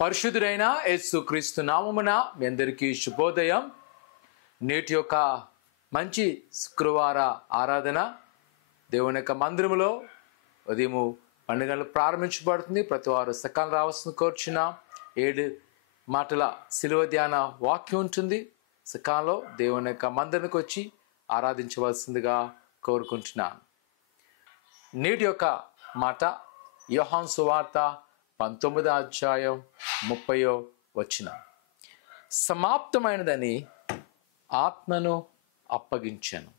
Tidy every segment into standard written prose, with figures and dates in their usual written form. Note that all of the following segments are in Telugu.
పరిశుద్ధుడైన యేసుక్రీస్తు నామమున మీ అందరికీ శుభోదయం. నేటి యొక్క మంచి శుక్రవార ఆరాధన దేవుని యొక్క మందిరములో ఉదయము 12 గంటలకు ప్రారంభించబడుతుంది. ప్రతి వారు సకాలం రావాల్సిన కోరుచున్న 7 మాటల శిలువ ధ్యాన వాక్యం ఉంటుంది. సకాలంలో దేవుని యొక్క మందిరానికి వచ్చి ఆరాధించవలసిందిగా కోరుకుంటున్నాను. నేటి యొక్క మాట యోహాను సువార్త 19వ అధ్యాయం 30వ వచనం. సమాప్తమైనదని ఆత్మను అప్పగించాను.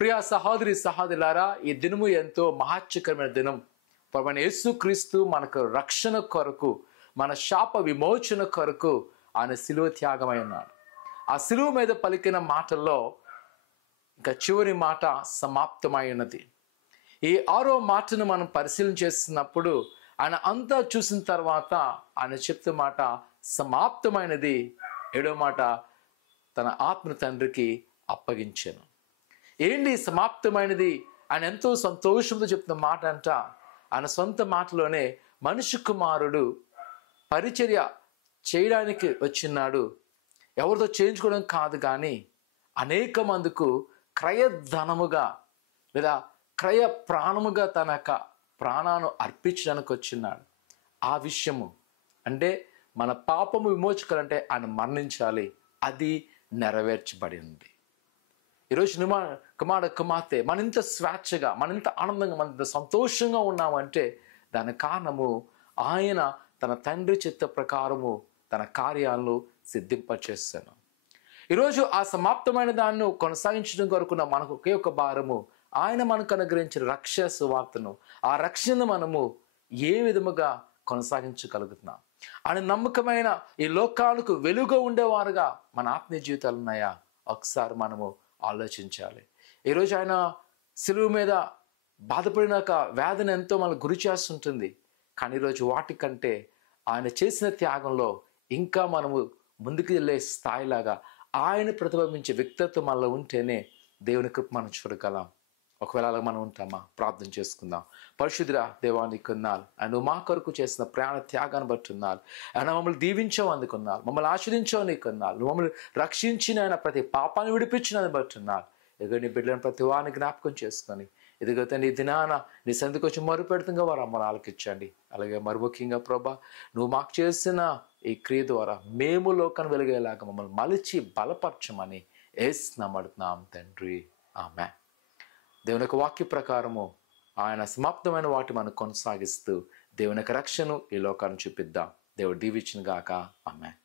ప్రియ సహోదరి సహోదరులారా, ఈ దినము ఎంతో మహత్యకరమైన దినం. ప్రభువైన యేసుక్రీస్తు మనకు రక్షణ కొరకు, మన శాప విమోచన కొరకు ఆయన శిలువ త్యాగమై ఉన్నాడు. ఆ శిలువ మీద పలికిన మాటల్లో ఇంకా చివరి మాట సమాప్తమై ఉన్నది. ఈ 6వ మాటను మనం పరిశీలన చేస్తున్నప్పుడు ఆయన అంతా చూసిన తర్వాత ఆయన చెప్తున్న మాట సమాప్తమైనది. 7వ మాట తన ఆత్మ తండ్రికి అప్పగించాను. ఏంటి సమాప్తమైనది? ఆయన ఎంతో సంతోషంతో చెప్తున్న మాట అంట. ఆయన సొంత మాటలోనే మనిషి కుమారుడు పరిచర్య చేయడానికి వచ్చినాడు. ఎవరితో చేయించుకోవడం కాదు, కానీ అనేక మందికి క్రయధనముగా లేదా క్రయ ప్రాణముగా తన యొక్క ప్రాణాన్ని అర్పించడానికి వచ్చినాడు. ఆ విషయము అంటే మన పాపము విమోచకులంటే ఆయన మరణించాలి. అది నెరవేర్చబడింది. ఈరోజు కుమార్తె మన ఇంత స్వేచ్ఛగా, మన ఇంత ఆనందంగా, మన ఇంత సంతోషంగా ఉన్నామంటే దాని కారణము ఆయన తన తండ్రి చిత్త ప్రకారము తన కార్యాలను సిద్ధింపచేస్తాను. ఈరోజు ఆ సమాప్తమైన దాన్ని కొనసాగించడం కొరకు మనకు ఒకే ఒక భారము, ఆయన మనకు అనుగ్రహించిన రక్షణ సువార్తను, ఆ రక్షణను మనము ఏ విధముగా కొనసాగించగలుగుతున్నాం? ఆయన నమ్మకమైన ఈ లోకాలకు వెలుగు ఉండేవారుగా మన ఆత్మీయ జీవితాలు ఉన్నాయా? ఒకసారి మనము ఆలోచించాలి. ఈరోజు ఆయన శిలువ మీద బాధపడినాక వేదన ఎంతో మనకు గురి చేస్తుంటుంది. కానీ ఈరోజు వాటికంటే ఆయన చేసిన త్యాగంలో ఇంకా మనము ముందుకు వెళ్ళే స్థాయిలాగా ఆయన ప్రతిబింబించే వ్యక్తిత్వం మనలో ఉంటేనే దేవుని కృప మనం చూడగలం. ఒకవేళ అలా మనం ఉంటామా? ప్రార్థన చేసుకుందాం. పరిశుద్ధుడా దేవానికి కొన్నాళ్ళు, ఆయన మా కొరకు చేసిన ప్రాణ త్యాగాన్ని బట్టి ఉన్నారు. ఆయన మమ్మల్ని దీవించావు అందుకున్నారు, మమ్మల్ని ఆశ్రయించావు నీకు కొన్నాళ్ళు, నువ్వు మమ్మల్ని రక్షించిన ఆయన ప్రతి పాపాన్ని విడిపించినది బట్టి ఉన్నారు. ఇదిగో నీ బిడ్డలను ప్రతి వారిని జ్ఞాపకం చేసుకొని, ఇదిగో నీ దినాన నీ సందుకు వచ్చి మొరుపెడుతుంగా వారు అమ్మను ఆలకించండి. అలాగే మరి ముఖ్యంగా ప్రభా, నువ్వు మాకు చేసిన ఈ క్రియ ద్వారా మేము లోకాన్ని వెలిగేలాగా మమ్మల్ని మలిచి బలపరచమని యేసునామమున తండ్రి, ఆమేన్. దేవుని యొక్క వాక్య ప్రకారము ఆయన సమాప్తమైన వాటి మనం కొనసాగిస్తూ దేవుని యొక్క రక్షణను ఈ లోకాన్ని చూపిద్దాం. దేవుడు దీవించును గాక. ఆమేన్.